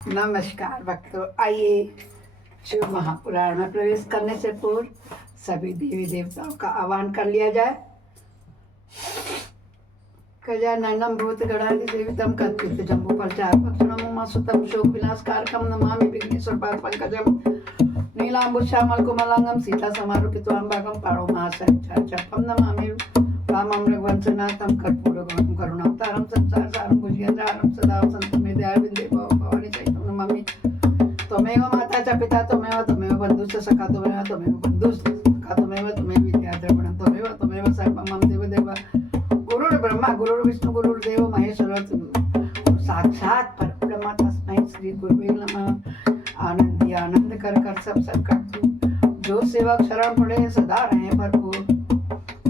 नमस्कार भक्तों, आइए शिव महापुराण में प्रवेश करने से पूर्व सभी देवी देवताओं का आह्वान कर लिया जाए। गजाननं भूतगणाधिसेवितं कल्पितजम्बूफलचारुभक्षणं उमासुतं शोकविनाशकारकं नमामि विघ्नेश्वरपादपङ्कजं नीलाम्बुजामलकोमलांगं सीतासमारूपितवामभागं पाणिमहाशयं नमामि रामं रघुवंशनाथं कर्पूरगौरं करुणावतारं संसारसारं भुजगेन्द्रहारं सदा वसन्तं हृदयाय विन्दे भवानी चैतं नमामि। त्वमेव माता च पिता त्वमेव बन्धुश्च सखा त्वमेव बन्धुश्च सखा त्वमेव विद्याद्रविणं त्वमेव सर्वं मम देवदेव गुरुर्ब्रह्मा गुरुर्विष्णु गुरुर्देव महेश्वर साक्षात परब्रह्म तस्मै श्री गुरुवे नमः। आनंदी आनंद कर सब संकट जो सेवक शरण पड़े सदा रहे भरपूर।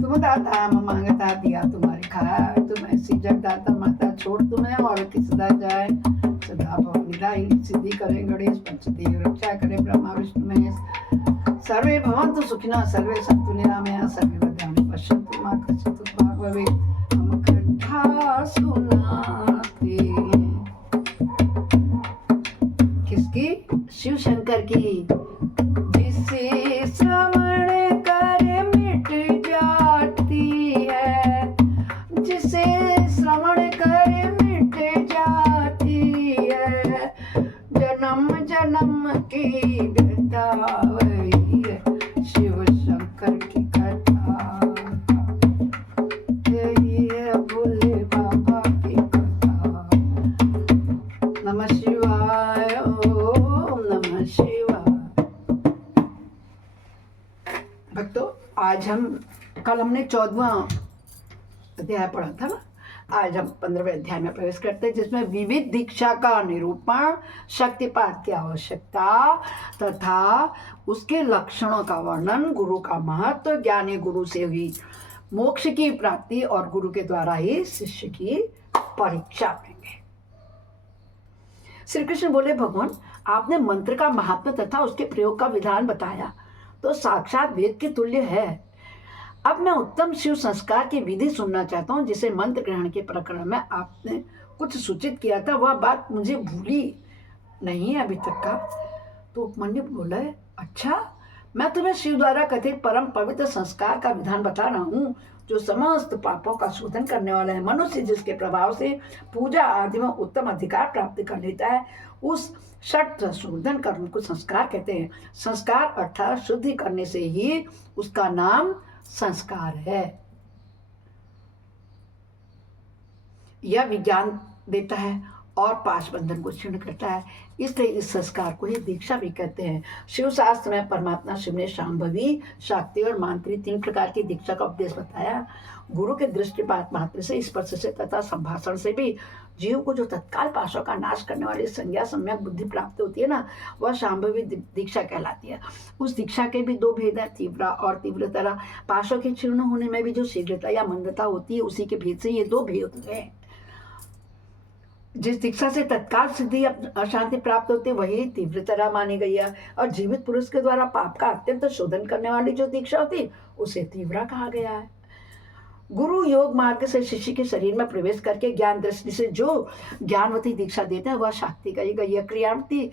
तुम दाता हम मांगता दिया तुम्हारी खाया, तुम ऐसी जगदाता माता छोड़ तुम्हें और की सदा जाए। सदा भवानी दाई सिद्धि करे गणेश पंचदेव रक्षा करे ब्रह्मा विष्णु महेश। सर्वे भवन्तु सुखिनः सर्वे सन्तु निरामया सर्वे भद्राणि पश्यन्तु मा कश्चित् दुःखभाग् भवेत्। हम कथा सुनाते हैं किसकी? शिव शंकर की। जिसे श्रवण कर मिट जाती है, जिसे श्रवण कर मिट जाती है, जन्म जन्म की व्यथा वही है शिव शंकर की कथा। यही है भोले बाबा की कथा। नमः शिवाय, ओम नमः शिवाय। भक्तों, कल हमने 14वां अध्याय पढ़ा था ना। आज हम 15वें अध्याय में प्रवेश करते हैं, जिसमें विविध दीक्षा का निरूपण, शक्तिपात की आवश्यकता तथा उसके लक्षणों का वर्णन, गुरु का महत्व, ज्ञानी गुरु से हुई मोक्ष की प्राप्ति और गुरु के द्वारा ही शिष्य की परीक्षा लेंगे। श्री कृष्ण बोले, भगवान आपने मंत्र का महात्मा तथा उसके प्रयोग का विधान बताया तो साक्षात वेद के तुल्य है। अब मैं उत्तम शिव संस्कार की विधि सुनना चाहता हूँ, जिसे मंत्र ग्रहण के प्रकरण में आपने कुछ सूचित किया था, वह बात मुझे भूली नहीं है अभी तक का। तो उपमन्यु बोला, अच्छा, मैं तुम्हें शिव द्वारा कथित परम पवित्र संस्कार का विधान बता रहा हूँ, जो समस्त पापों का शोधन करने वाला है। मनुष्य जिसके प्रभाव से पूजा आदि में उत्तम अधिकार प्राप्त कर लेता है, उस षट शोधन कर्म को संस्कार कहते हैं। संस्कार अर्थात शुद्धि करने से ही उसका नाम संस्कार है। यह विज्ञान देता है और पाश बंधन को क्षीण करता है, इसलिए इस संस्कार को ही दीक्षा भी कहते हैं। शिव शास्त्र में परमात्मा शिव ने शांभवी, शाक्ति और मांत्री 3 प्रकार की दीक्षा का उपदेश बताया। गुरु के दृष्टिपात मात्र से, स्पर्श से तथा संभाषण से भी जीव को जो तत्काल पाशों का नाश करने वाली संज्ञा सम्यक बुद्धि प्राप्त होती है ना, वह शांभवी दीक्षा कहलाती है। उस दीक्षा के भी 2 भेद हैं, तीव्र और तीव्रतरा। पाशों के क्षीण होने में भी जो शीघ्रता या मंदता होती है, उसी के भेद से ये 2 भेद हैं। जिस दीक्षा से तत्काल सिद्धि अशांति प्राप्त होती है, वही तीव्रतरा मानी गई है। और जीवित पुरुष के द्वारा पाप का अत्यंत शोधन करने वाली जो दीक्षा होती है, उसे तीव्र कहा गया है। गुरु योग मार्ग से शिष्य के शरीर में प्रवेश करके ज्ञान दृष्टि से जो ज्ञानवती दीक्षा देता है, वह शाक्ति कही गई है। क्रियावती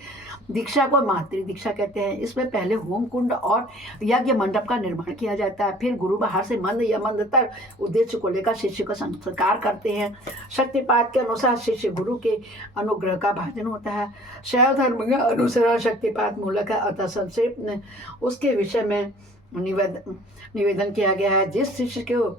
दीक्षा को मातृ दीक्षा कहते हैं। इसमें पहले होम कुंड और यज्ञ मंडप का निर्माण किया जाता है, फिर गुरु बाहर से मंद या मंदतर उद्देश्य को लेकर शिष्य को संस्कार करते हैं। शक्तिपात के अनुसार शिष्य गुरु के अनुग्रह का भाजन होता है। शैव धर्म के अनुसार शक्तिपात मूलक है, अतः संक्षेप में उसके विषय में निवेदन किया गया है। जिस शिष्य को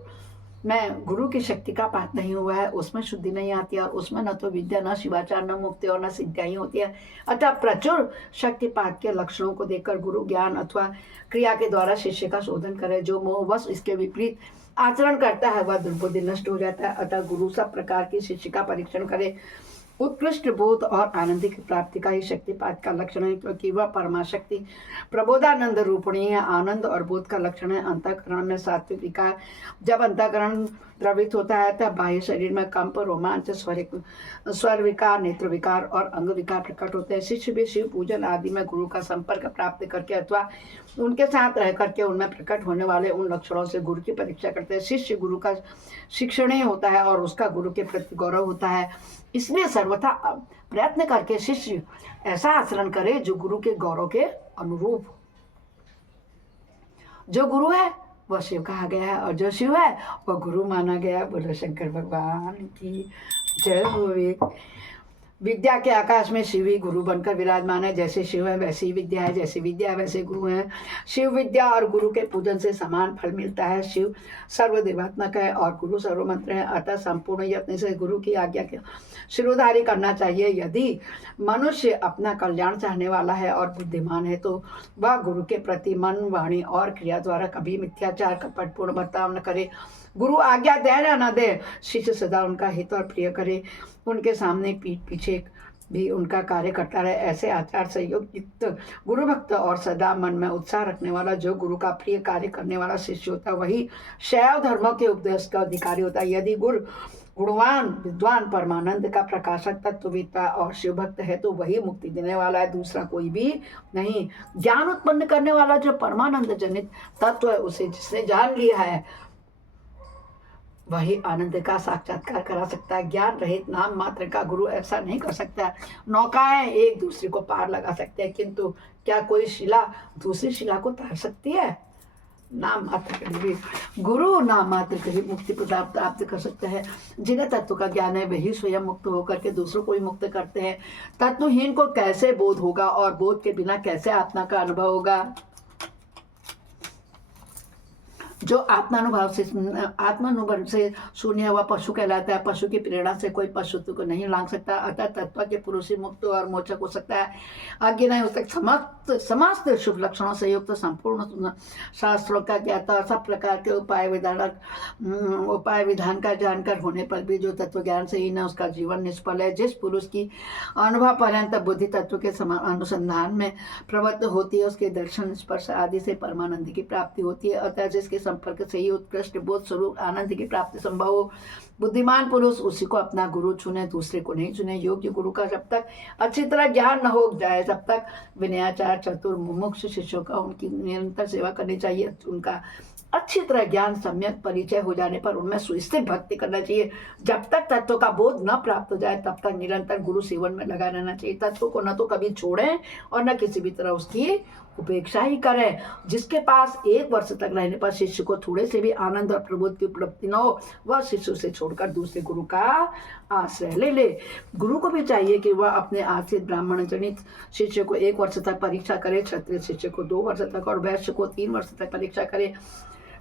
मैं गुरु की शक्ति का पात नहीं हुआ है, उसमें शुद्धि नहीं आती है, और उसमें न तो विद्या, न शिवाचार, न मुक्ति और न सिद्धियाँ ही होती है। अतः प्रचुर शक्तिपात के लक्षणों को देखकर गुरु ज्ञान अथवा क्रिया के द्वारा शिष्य का शोधन करे। जो मोहवश इसके विपरीत आचरण करता है, वह दुर्बुद्धि नष्ट हो जाता है। अतः गुरु सब प्रकार के शिष्य का परीक्षण करे। उत्कृष्ट बोध और आनंद की प्राप्ति का ही शक्तिपात का लक्षण है, क्योंकि वह परमाशक्ति प्रबोधानंद रूपणी है। आनंद और बोध का लक्षण है अंतःकरण में सात्विक विकार। जब अंतःकरण द्रवित होता है, तब बाह्य शरीर में कंप, रोमांच, स्वर विकार, नेत्र विकार और अंग विकार प्रकट होते हैं। शिष्य भी शिव पूजन आदि में गुरु का संपर्क प्राप्त करके अथवा उनके साथ रह करके उनमें प्रकट होने वाले उन लक्षणों से गुरु की परीक्षा करते हैं। शिष्य गुरु का शिक्षण ही होता है और उसका गुरु के प्रति गौरव होता है। इसलिए सर्व सर्वथा प्रयत्न करके शिष्य ऐसा आचरण करे जो गुरु के गौरव के अनुरूप हो। जो गुरु है वह शिव कहा गया है और जो शिव है वह गुरु माना गया। बोलो शंकर भगवान की जय हो। विद्या के आकाश में शिव ही गुरु बनकर विराजमान है। जैसे शिव है वैसी विद्या है, जैसी विद्या है वैसे गुरु हैं। शिव विद्या और गुरु के पूजन से समान फल मिलता है। शिव सर्वदेवात्मक है और गुरु सर्वमंत्र है। अतः संपूर्ण यत्न से गुरु की आज्ञा के शिरोधारी करना चाहिए। यदि मनुष्य अपना कल्याण चाहने वाला है और बुद्धिमान है तो वह गुरु के प्रति मन, वाणी और क्रिया द्वारा कभी मिथ्याचार, कपटपूर्ण बर्ताव न करे। गुरु आज्ञा दे या न दे, शिष्य सदा उनका हित और प्रिय करे। उनके सामने पीठ पीछे भी उनका कार्य करता रहे। ऐसे आचार संयोग युक्त गुरु भक्त और सदा मन में उत्साह रखने वाला जो गुरु का प्रिय कार्य करने वाला शिष्य होता है वही शैव धर्मों के उपदेश का अधिकारी होता है। यदि गुरु गुणवान, विद्वान, परमानंद का प्रकाशक, तत्ववेत्ता और शिव भक्त है तो वही मुक्ति देने वाला है, दूसरा कोई भी नहीं। ज्ञान उत्पन्न करने वाला जो परमानंद जनित तत्व है उसे जिसने जान लिया है वही आनंद का साक्षात्कार करा सकता है। ज्ञान रहित नाम मात्र का गुरु ऐसा नहीं कर सकता। नौकाएं एक दूसरे को पार लगा सकते हैं किंतु क्या कोई शिला दूसरी शिला को तार सकती है? नाम मात्र के भी गुरु नाम मात्र के ही मुक्ति प्राप्त कर सकते हैं। जिन्हें तत्व का ज्ञान है वही स्वयं मुक्त होकर के दूसरों को ही मुक्त करते हैं। तत्वहीन को कैसे बोध होगा और बोध के बिना कैसे आत्मा का अनुभव होगा? जो आत्मानुभव से शून्य हुआ पशु कहलाता है। पशु की प्रेरणा से कोई पशुत्व को नहीं लांग सकता। अतः तत्व के पुरुष ही मुक्त और मोचक हो सकता है। अज्ञ नहीं हो सकता। समस्त शुभ लक्षणों से युक्त संपूर्ण शास्त्रों का ज्ञाता, सब प्रकार के उपाय विधान का जानकर होने पर भी जो तत्व ज्ञान से ही न उसका जीवन निष्फल है। जिस पुरुष की अनुभव पर्यंत बुद्धि तत्व के अनुसंधान में प्रवृत्त होती है उसके दर्शन, स्पर्श आदि से परमानंद की प्राप्ति होती है। अतः जिसके संपर्क से ही उत्कृष्ट बोध स्वरूप आनंद की प्राप्ति संभव हो, बुद्धिमान पुरुष उसी को अपना गुरु चुने, दूसरे को नहीं चुने। योग्य गुरु का जब तक अच्छी तरह ज्ञान न हो जाए तब तक विनयाचार, चतुर, मुमुक्ष शिष्यों का उनकी निरंतर सेवा करनी चाहिए। उनका अच्छी तरह ज्ञान सम्यक परिचय हो जाने पर उनमें सुस्थिर भक्ति करना चाहिए। जब तक तत्व का बोध न प्राप्त हो जाए तब तक निरंतर गुरु सेवन में लगा रहना चाहिए। तत्व को न तो कभी छोड़ें और न किसी भी तरह उसकी उपेक्षा ही करें। जिसके पास 1 वर्ष तक रहने पर शिष्य को थोड़े से भी आनंद और प्रबोध की उपलब्धि न हो वह शिष्य से छोड़कर दूसरे गुरु का आश्रय ले ले। गुरु को भी चाहिए कि वह अपने आश्रित ब्राह्मण जनित शिष्य को 1 वर्ष तक परीक्षा करे, क्षत्रिय शिष्य को 2 वर्ष तक और वैश्य को 3 वर्ष तक परीक्षा करे।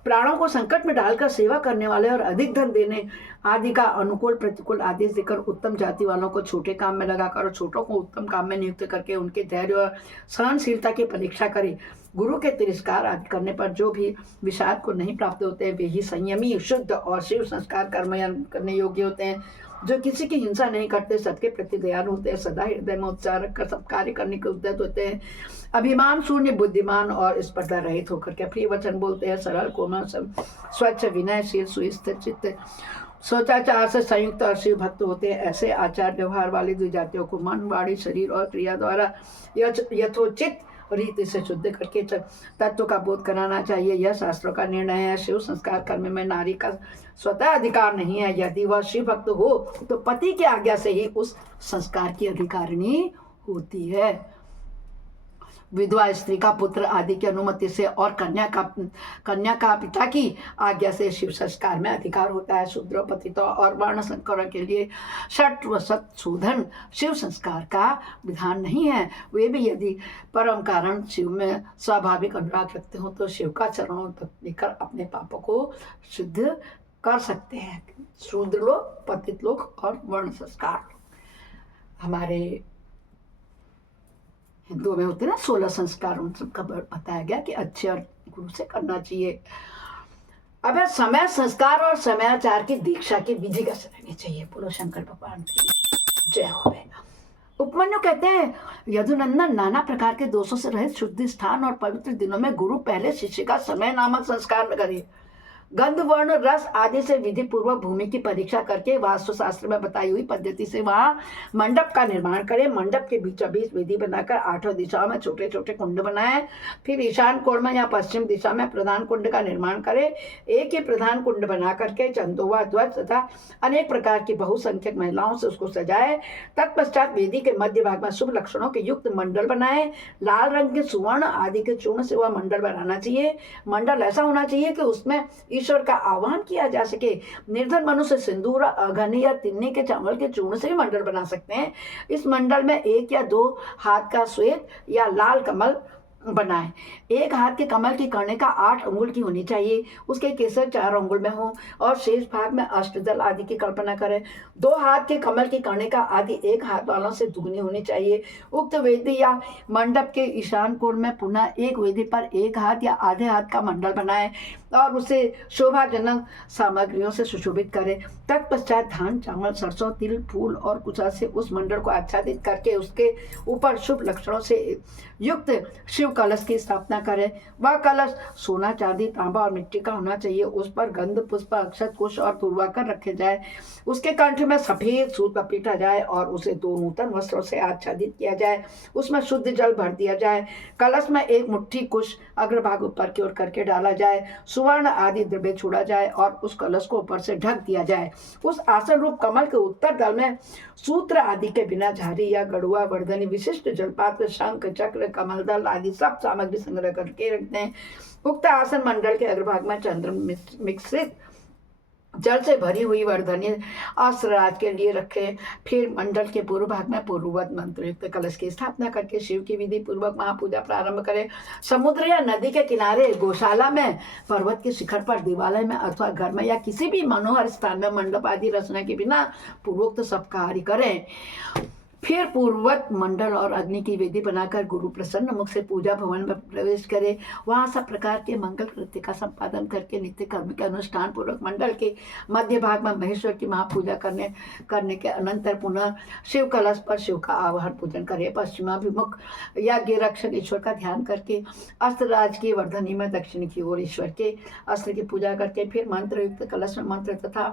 प्राणों को संकट में डालकर सेवा करने वाले और अधिक धन देने आदि का अनुकूल प्रतिकूल आदेश देकर उत्तम जाति वालों को छोटे काम में लगाकर और छोटों को उत्तम काम में नियुक्त करके उनके धैर्य और सहनशीलता की परीक्षा करे। गुरु के तिरस्कार आदि करने पर जो भी विषाद को नहीं प्राप्त होते हैं वे ही संयमी, शुद्ध और शिव संस्कार कर्म करने योग्य होते हैं। जो किसी की हिंसा नहीं करते, सबके प्रति दयालु होते हैं, सदा हृदय में उत्साह रखकर सब कार्य करने के उद्यत होते हैं, अभिमान शून्य, बुद्धिमान और स्पर्धा रहित होकर के प्रिय वचन बोलते हैं, सरल, कोमल, स्वच्छ, विनयशील, सुस्थिर चित्त, सोचाचार से संयुक्त और शिव भक्त होते हैं। ऐसे आचार व्यवहार वाली द्विजातियों को मन, वाणी, शरीर और क्रिया द्वारा यथोचित रीति से शुद्ध करके तत्व का बोध कराना चाहिए। यह शास्त्रों का निर्णय है। शिव संस्कार कर्म में नारी का स्वतः अधिकार नहीं है। यदि वह शिव भक्त हो तो पति की आज्ञा से ही उस संस्कार की अधिकारिणी होती है। विधवा स्त्री का पुत्र आदि की अनुमति से और कन्या का पिता की आज्ञा से शिव संस्कार में अधिकार होता है। शूद्र, पतितों और वर्ण संकरण के लिए षट व सत शोधन शिव संस्कार का विधान नहीं है। वे भी यदि परम कारण शिव में स्वाभाविक अनुराग रखते हो तो शिव का चरणों तक लेकर अपने पापों को शुद्ध कर सकते हैं। शूद्र लोग, पतित लोग और वर्ण संस्कार हमारे हिंदुओं में होते हैं ना 16 संस्कार, उन सबका बताया गया कि अच्छे और गुरु से करना चाहिए। अब समय संस्कार और समयाचार की दीक्षा की विधि कैसे रहनी चाहिए। बोलो शंकर भगवान की जय हो। उपमन्यु कहते हैं यदुनंदन नाना प्रकार के दोषों से रहित शुद्ध स्थान और पवित्र दिनों में गुरु पहले शिष्य का समय नामक संस्कार करे। गंध वर्ण रस आदि से विधि पूर्वक भूमि की परीक्षा करके वास्तुशास्त्र में बताई हुई पद्धति से वहां मंडप का निर्माण करें। मंडप के बीचों बीच विधि बनाकर 8 दिशाओं में छोटे छोटे कुंड बनाएं। फिर ईशान कोण में या पश्चिम दिशा में प्रधान कुंड का निर्माण करें। एक ही प्रधान कुंड बना करके चंदोवा ध्वज तथा अनेक प्रकार की बहुसंख्यक महिलाओं से उसको सजाए। तत्पश्चात वेदी के मध्य भाग में शुभ लक्षणों के युक्त मंडल बनाए। लाल रंग के सुवर्ण आदि के चूर्ण से वह मंडल बनाना चाहिए। मंडल ऐसा होना चाहिए कि उसमें ईश्वर का आह्वान किया जा सके। निर्धन मनुष्य सिंदूर, अघनी या तिन्नी के चावल के चूर्ण से भी मंडल बना सकते हैं। इस मंडल में 1 या 2 हाथ का श्वेत या लाल कमल बनाएं। एक हाथ के कमल की कर्णिका 8 अंगुल की होनी चाहिए, उसके केसर 4 अंगुल में हो और शेष भाग में अष्टदल आदि की कल्पना करें। 2 हाथ के कमल की कर्णिका आदि 1 हाथ वालों से दुगनी होनी चाहिए। उक्त वेदी या मंडप के ईशान कोण में पुनः एक वेदी पर 1 हाथ या आधे हाथ का मंडल बनाएं और उसे शोभाजनक सामग्रियों से सुशोभित करें। तत्पश्चात धान, चावल, सरसों, तिल, फूल और कुचा से उस मंडल को आच्छादित करके उसके ऊपर शुभ लक्षणों से युक्त शिव कलश की स्थापना करें। वह कलश सोना, चांदी, तांबा और मिट्टी का होना चाहिए। उस पर गंध, पुष्प, अक्षत, कुश और तुरवाकर रखे जाए। उसके कंठ में सफेद सूत लपेटा जाए और उसे 2 नूतन वस्त्रों से आच्छादित किया जाए। उसमें शुद्ध जल भर दिया जाए। कलश में 1 मुट्ठी कुश अग्रभाग ऊपर की ओर करके डाला जाए। सुवर्ण आदि द्रव्य छोड़ा जाए और उस कलश को ऊपर से ढक दिया जाए। उस आसन रूप कमल के उत्तर दल में सूत्र आदि के बिना झारी या गड़ुआ, वर्धनी, विशिष्ट जलपात्र, शंख, चक्र, कमलदल आदि सब सामग्री संग्रह करके रखते हैं। उक्त आसन मंडल के अग्रभाग में चंद्र मिश्रित जल से भरी हुई वर्धनी अस्त्रराज के लिए रखे। फिर मंडल के पूर्व भाग में पूर्ववत मंत्रयुक्त कलश की स्थापना करके शिव की विधि पूर्वक महापूजा प्रारंभ करें। समुद्र या नदी के किनारे, गौशाला में, पर्वत के शिखर पर, दिवालय में अथवा घर में या किसी भी मनोहर स्थान में मंडप आदि रचना के बिना पूर्वोक्त सब कार्य करें। फिर पूर्ववत मंडल और अग्नि की वेदी बनाकर गुरु प्रसन्न मुख से पूजा भवन में प्रवेश करे। वहां सब प्रकार के मंगल कृत्य का संपादन करके नित्य कर्म के अनुष्ठान पूर्वक मंडल के मध्य भाग में महेश्वर की महापूजा करने के अनंतर पुनः शिव कलश पर शिव का आवाहन पूजन करे। पश्चिमाभिमुख यज्ञ रक्षक ईश्वर का ध्यान करके अस्त्रराज की वर्धनी में दक्षिण की ओर ईश्वर के अस्त्र की पूजा करके फिर मंत्र युक्त कलश में मंत्र तथा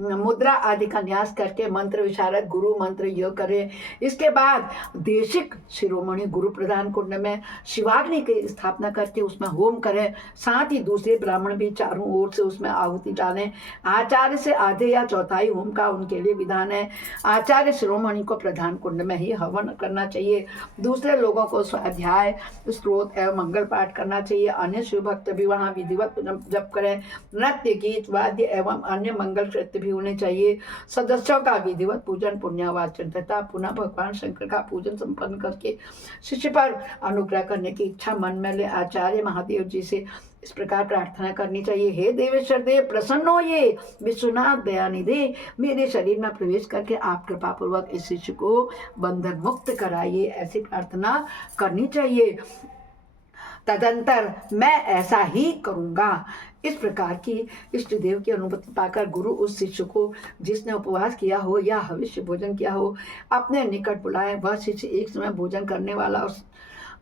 मुद्रा आदि का न्यास करके मंत्र विशारद गुरु मंत्र योग करे। इसके बाद देशिक शिरोमणि गुरु प्रधान कुंड में शिवाग्नि की स्थापना करके उसमें होम करें। साथ ही दूसरे ब्राह्मण भी चारों ओर से उसमें आहुति डालें। आचार्य से आधे या चौथाई होम का उनके लिए विधान है। आचार्य शिरोमणि को प्रधान कुंड में ही हवन करना चाहिए। दूसरे लोगों को स्वाध्याय, स्तोत्र एवं मंगल पाठ करना चाहिए। अन्य शिव भक्त भी वहाँ विधिवत जप करें। नृत्य, गीत, वाद्य एवं अन्य मंगल कृत्य भी होने चाहिए। सदस्यों का विधिवत पूजन, पुण्यवाचन तथा पुनः भगवान शंकर का पूजन संपन्न करके शिष्य पर अनुग्रह करने की इच्छा मन में ले आचार्य महादेव जी से इस प्रकार प्रार्थना करनी चाहिए। हे देवेश्वर देव, प्रसन्न होइए। विश्वनाथ दयानिधि, मेरे शरीर में प्रवेश करके आप कृपा पूर्वक इस शिष्य को बंधन मुक्त कराइए। ऐसी प्रार्थना करनी चाहिए। तदंतर मैं ऐसा ही करूँगा। इस प्रकार की इष्ट देव की अनुमति पाकर गुरु उस शिष्य को जिसने उपवास किया हो या हविष्य भोजन किया हो अपने निकट बुलाए। वह शिष्य एक समय भोजन करने वाला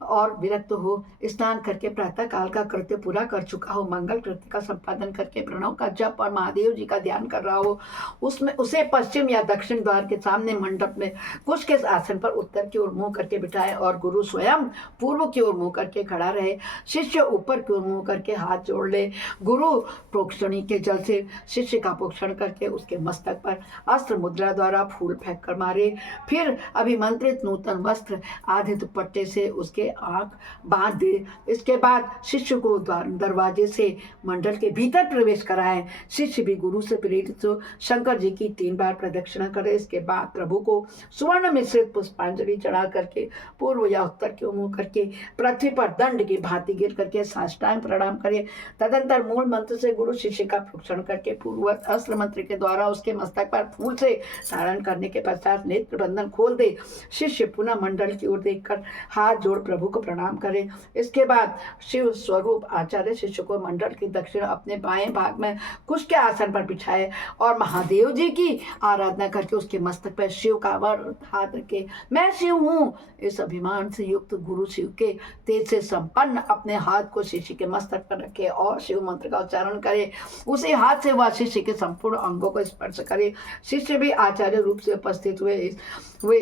और विरक्त हो, स्नान करके प्रातः काल का कृत्य पूरा कर चुका हो, मंगल कृत्य का संपादन करके प्रणव का जप और महादेव जी का ध्यान कर रहा हो, उसमें उसे पश्चिम या दक्षिण द्वार के सामने मंडप में कुश के आसन पर उत्तर की ओर मुंह करके बिठाए और गुरु स्वयं पूर्व की ओर मुंह करके खड़ा रहे। शिष्य ऊपर की ओर मुंह करके हाथ जोड़ ले। गुरु प्रोक्षणी के जल से शिष्य का पोषण करके उसके मस्तक पर अस्त्र मुद्रा द्वारा फूल फेंक कर मारे। फिर अभिमंत्रित नूतन वस्त्र आधे दुपट्टे से उसके आंख बांध दे। इसके बाद शिष्य को दरवाजे से मंडल के भीतर प्रवेश कराए। शिष्य भी गुरु से प्रेरित हो शंकर जी की 3 बार प्रदक्षिणा करे। इसके बाद प्रभु को सुवर्ण मिश्रित पुष्पांजलि चढ़ा करके पूर्व या उत्तर की ओर मुंह करके पृथ्वी पर दंड की भांति गिर करके साष्टांग प्रणाम करे। तदंतर मूल मंत्र से गुरु शिष्य का प्रोक्षण करके पूर्ववत अस्त्र मंत्र के द्वारा उसके मस्तक पर फूल से धारण करने के पश्चात नेत्र बंधन खोल दे। शिष्य पुनः मंडल की ओर देखकर हाथ जोड़ प्रभु प्रभु को प्रणाम करे। इसके बाद शिव स्वरूप आचार्य शिष्य को मंडल की दक्षिण अपने बाएं भाग में कुश के आसन पर बिछाए और महादेव जी की आराधना करके उसके मस्तक पर शिव का वर हाथ रखे। मैं शिव हूँ, इस अभिमान से युक्त गुरु शिव के तेज से संपन्न अपने हाथ को शिष्य के मस्तक पर रखे और शिव मंत्र का उच्चारण करे। उसी हाथ से वह शिष्य के संपूर्ण अंगों को स्पर्श करे। शिष्य भी आचार्य रूप से उपस्थित हुए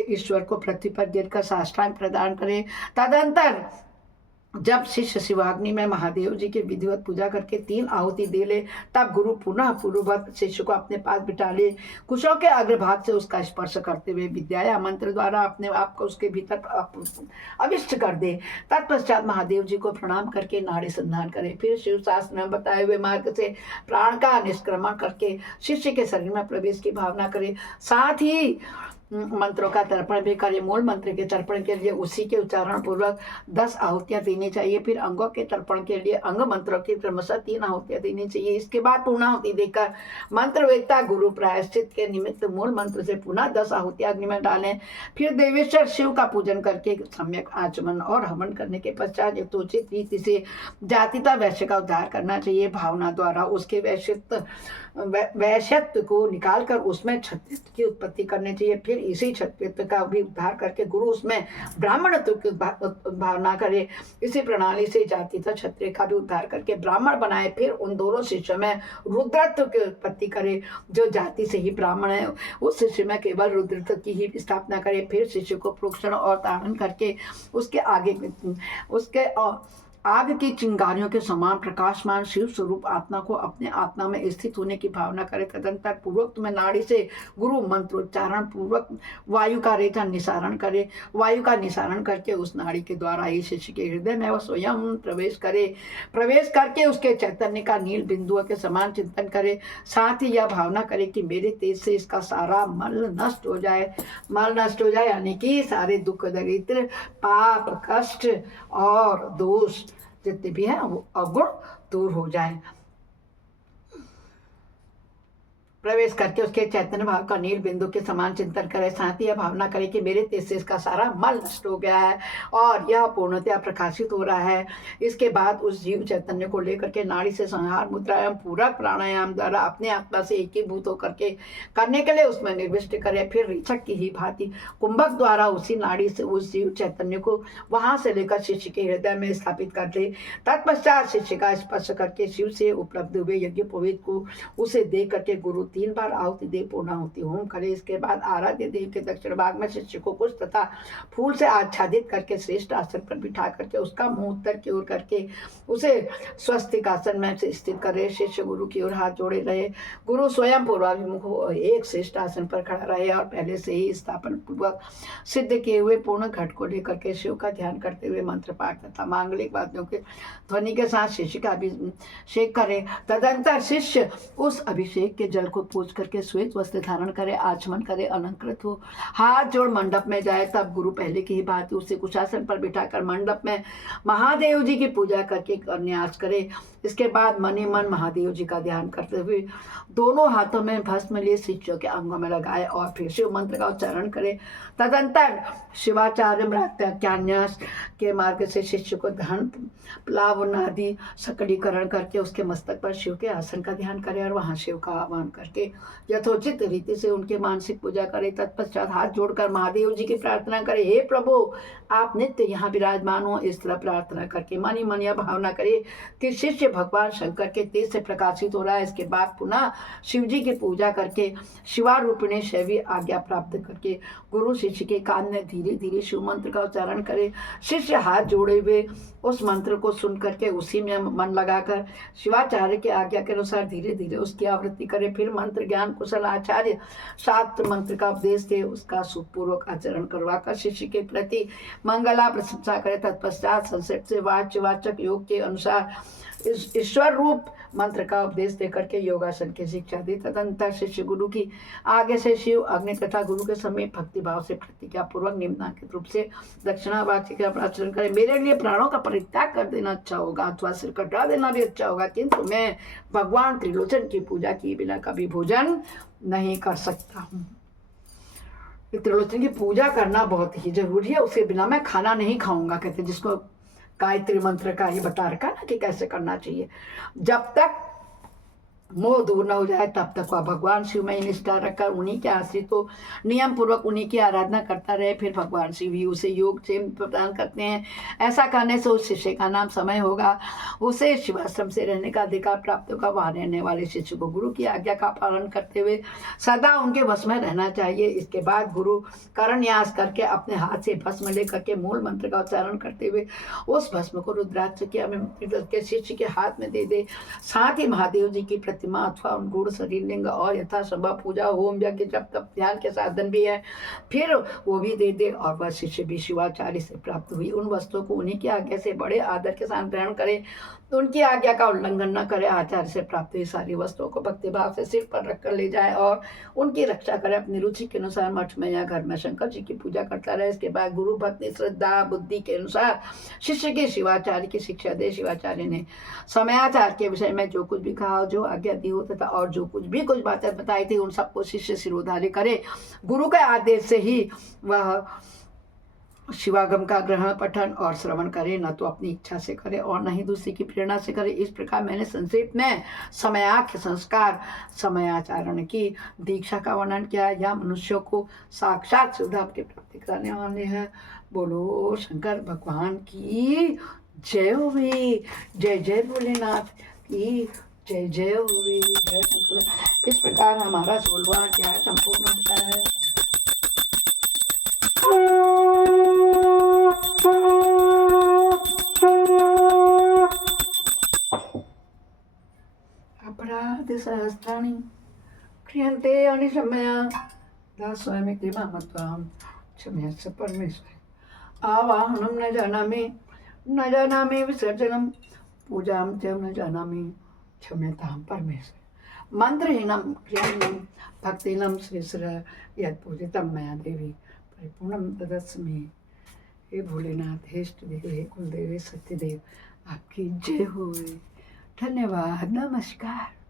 ईश्वर को पृथ्वी पर गिरकर साष्टांग प्रदान करे। तदंतर जब शिष्य शिवाग्नि में महादेव जी की विधिवत पूजा करके 3 आहुति दे ले, तब गुरु पुनः पूर्ववत शिष्य को अपने पास बिठा ले। कुशों के अग्रभाग से उसका स्पर्श करते हुए विद्या या मंत्र द्वारा अपने आप को उसके भीतर अविष्ट कर दे। तत्पश्चात महादेव जी को प्रणाम करके नाड़ी संधान करे। फिर शिव शास्त्र में बताए हुए मार्ग से प्राण का निष्क्रमण करके शिष्य के शरीर में प्रवेश की भावना करे। साथ ही मंत्रों का तर्पण भी करे। मूल मंत्र के तर्पण के लिए उसी के उच्चारण पूर्वक 10 आहुतियां देनी चाहिए। फिर अंगों के तर्पण के लिए अंग मंत्रों की क्रमशः 3 आहुतियां देनी चाहिए। इसके बाद पूर्णाहुति देकर मंत्र वेदता गुरु प्रायश्चित के निमित्त मूल मंत्र से पुनः 10 आहुतियां अग्नि में डालें। फिर देवेश्वर शिव का पूजन करके सम्यक आचमन और हवन करने के पश्चात यथोचित रीति से जातिता वैश्य का उद्धार करना चाहिए। भावना द्वारा उसके वैश्यत्व को निकालकर उसमें क्षत्रियत्व की उत्पत्ति करनी चाहिए। फिर इसी क्षत्रियत्व का भी उद्धार करके गुरु उसमें ब्राह्मणत्व की भावना करे। इसी प्रणाली से जातिता क्षत्रिय का भी उद्धार करके ब्राह्मण बनाए। फिर उन दोनों शिष्यों में रुद्रत्व की उत्पत्ति करे। जो जाति से ही ब्राह्मण है उस शिष्य में केवल रुद्रत्व की ही स्थापना करे। फिर शिष्य को प्रोक्षण और ताड़न करके उसके आग की चिंगारियों के समान प्रकाशमान शिव स्वरूप आत्मा को अपने आत्मा में स्थित होने की भावना करे। तदंतर पूर्वोक्त में नाड़ी से गुरु मंत्रोच्चारण पूर्वक वायु का रेचा निसारण करे। वायु का निसारण करके उस नाड़ी के द्वारा ही शिष्य के हृदय में वह स्वयं प्रवेश करके उसके चैतन्य का नील बिंदुओं के समान चिंतन करे। साथ ही यह भावना करे कि मेरे तेज से इसका सारा मल नष्ट हो जाए यानी कि सारे दुख दरिद्र पाप कष्ट और दोष जितने भी हैं वो अवगुण दूर हो जाए। प्रवेश करके उसके चैतन्य भाव का नील बिंदु के समान चिंतन करे। साथ ही यह भावना करे कि मेरे तेज से इसका सारा मल नष्ट हो गया है और यह पूर्णतया प्रकाशित हो रहा है। इसके बाद उस जीव चैतन्य को लेकर के नाड़ी से संहार मुद्रा एवं पूरक प्राणायाम द्वारा अपने आत्मा से एकीभूत होकर के करने के लिए उसमें निर्विष्ट करे। फिर रीछक की ही भांति कुंभक द्वारा उसी नाड़ी से उस जीव चैतन्य को वहां से लेकर शिष्य के हृदय में स्थापित कर दे। तत्पश्चात शिष्य का स्पर्श करके शिव से उपलब्ध हुए यज्ञ पवित्र को उसे दे करके गुरु 3 बार आहुति दे पूर्णाहुति होम करे। इसके बाद आराध्य देव के दक्षिण भाग में शिष्य को कुश तथा फूल से आच्छादित करके श्रेष्ठ आसन पर बिठा करके उसका मुंह उत्तर की ओर करके उसे स्वस्तिक आसन में से स्थित करे। शिष्य गुरु की ओर हाथ जोड़े रहे। गुरु स्वयं पूर्वाभिमुख हो एक श्रेष्ठ आसन पर खड़ा रहे और पहले से ही स्थापन पूर्वक सिद्ध किए हुए पूर्ण घट को लेकर के शिव का ध्यान करते हुए मंत्र पाठ तथा मांगलिक वाद्यों के ध्वनि के साथ शिष्य का अभिषेक करे। तदंतर शिष्य उस अभिषेक के जल को पूज करके श्वेत वस्त्र धारण करे, आचमन करे, अलंकृत हो, हाथ जोड़ मंडप में जाए। तब गुरु पहले की ही भांति उसे कुशासन पर बिठाकर मंडप में महादेव जी की पूजा करके न्यास करे। इसके बाद मन ही मन महादेव जी का ध्यान करते हुए दोनों हाथों में भस्म लिए शिष्यों के अंगों में लगाए और फिर शिव मंत्र का उच्चारण करे। तदंतर शिवाचार्य मृत्यान्यास के मार्ग से शिष्य को धन प्लावनादि सकलीकरण करके उसके मस्तक पर शिव के आसन का ध्यान करे और वहां शिव का आह्वान करके यथोचित रीति से उनके मानसिक पूजा करे। तत्पश्चात हाथ जोड़कर महादेव जी की प्रार्थना करे, हे प्रभु आप नित्य यहाँ विराजमान हो। इस तरह प्रार्थना करके मन ही मन यह भावना करे कि शिष्य भगवान शंकर के तेज से प्रकाशित हो रहा है। इसके बाद पुनः शिव जी की पूजा करके शिवारूपिणी शैवी आज्ञा प्राप्त करके गुरु शिष्य के कान में धीरे धीरे शिव मंत्र का उच्चारण करे। शिष्य हाथ जोड़े हुए उस मंत्र को सुन करके उसी में मन लगाकर शिवाचार्य की आज्ञा के अनुसार धीरे धीरे उसकी आवृत्ति करे। फिर मंत्र ज्ञान कुशल आचार्य सात मंत्र का उपदेश दे उसका सुखपूर्वक आचरण करवाकर शिष्य के प्रति मंगला प्रशंसा करे। तत्पश्चात संस्कृत से वाचक योग के अनुसार ईश्वर रूप मंत्र का उपदेश देकर के योगासन की शिक्षा दी। तदंतर शिष्य गुरु की आगे से शिव अग्नि तथा गुरु के समीप भक्ति भाव से प्रतिज्ञा पूर्वक निम्नांकित रूप से दक्षिणावाची का आचरण करे। मेरे लिए प्राणों का परित्याग कर देना अच्छा होगा अथवा सिर कटा देना भी अच्छा होगा, किंतु मैं भगवान त्रिलोचन की पूजा किए बिना कभी भोजन नहीं कर सकता हूँ। त्रिलोचन की पूजा करना बहुत ही जरूरी है, उसके बिना मैं खाना नहीं खाऊंगा, कहते जिसको गायत्री मंत्र का ही बता रखा ना कि कैसे करना चाहिए। जब तक मोह दूर न हो जाए तब तक वह भगवान शिव में ही निष्ठा रखकर उन्हीं के आश्रित तो नियम पूर्वक उन्हीं की आराधना करता रहे। फिर भगवान शिव भी उसे योग से प्रदान करते हैं। ऐसा करने से उस शिष्य का नाम समय होगा, उसे शिवाश्रम से रहने का अधिकार प्राप्त होगा। वहाँ रहने वाले शिष्य को गुरु की आज्ञा का पालन करते हुए सदा उनके वश में रहना चाहिए। इसके बाद गुरु करन्यास करके अपने हाथ से भस्म लेकर के मूल मंत्र का उच्चारण करते हुए उस भस्म को रुद्राक्ष के शिष्य के हाथ में दे दे। साथ ही महादेव जी की प्रतिमा अथवा उन गुण शरीर लिंग और यथासंभव पूजा होम यज्ञ जब तक ध्यान के साधन भी है फिर वो भी दे दे। और वह शिष्य भी शिवाचार्य से प्राप्त हुई उन वस्तुओं को उन्हीं की आज्ञा से बड़े आदर के साथ ग्रहण करे, उनकी आज्ञा का उल्लंघन न करे। आचार्य से प्राप्त हुई सारी वस्तुओं को भक्तिभाव से सिर पर रखकर ले जाए और उनकी रक्षा करे। अपनी रुचि के अनुसार मठ में या घर में शंकर जी की पूजा करता रहे। इसके बाद गुरु भक्ति श्रद्धा बुद्धि के अनुसार शिष्य के शिवाचार्य की शिक्षा दे। शिवाचार्य ने समयाचार के विषय में जो कुछ भी कहा, जो आज्ञा दी हो तथा और जो कुछ बातें बताई थी, उन सबको शिष्य सिरोधार्य करे। गुरु के आदेश से ही वह शिवागम का ग्रहण पठन और श्रवण करे, न तो अपनी इच्छा से करे और न ही दूसरी की प्रेरणा से करे। इस प्रकार मैंने संक्षेप में समयाख्य संस्कार समयाचरण की दीक्षा का वर्णन किया। यह मनुष्यों को साक्षात सुधा की प्राप्ति कराने वाले हैं। बोलो शंकर भगवान की जय होवे, जय जय भोलेनाथ की जय जय होवे, जय शंकर। इस प्रकार हमारा 16वां अध्याय संपूर्ण होता है। अपराध सहस्राणि क्रियन्ते अनिशम्या दास्वामि कृपामत्वां क्षम्यस्व परमेश्वर। आवाहनं न जानामि विसर्जनं पूजां च न जानामि क्षम्यतां परमेश्वर। मंत्रहीनं क्रियाहीनं भक्तिहीनं श्रीश्वर यत्पूजितं मया देवी परिपूर्णं तदस्मि। हे भोलेनाथ, हे इष्टदेव, हे कुलदेव, हे सत्यदेव, आपकी जय हो। धन्यवाद, नमस्कार।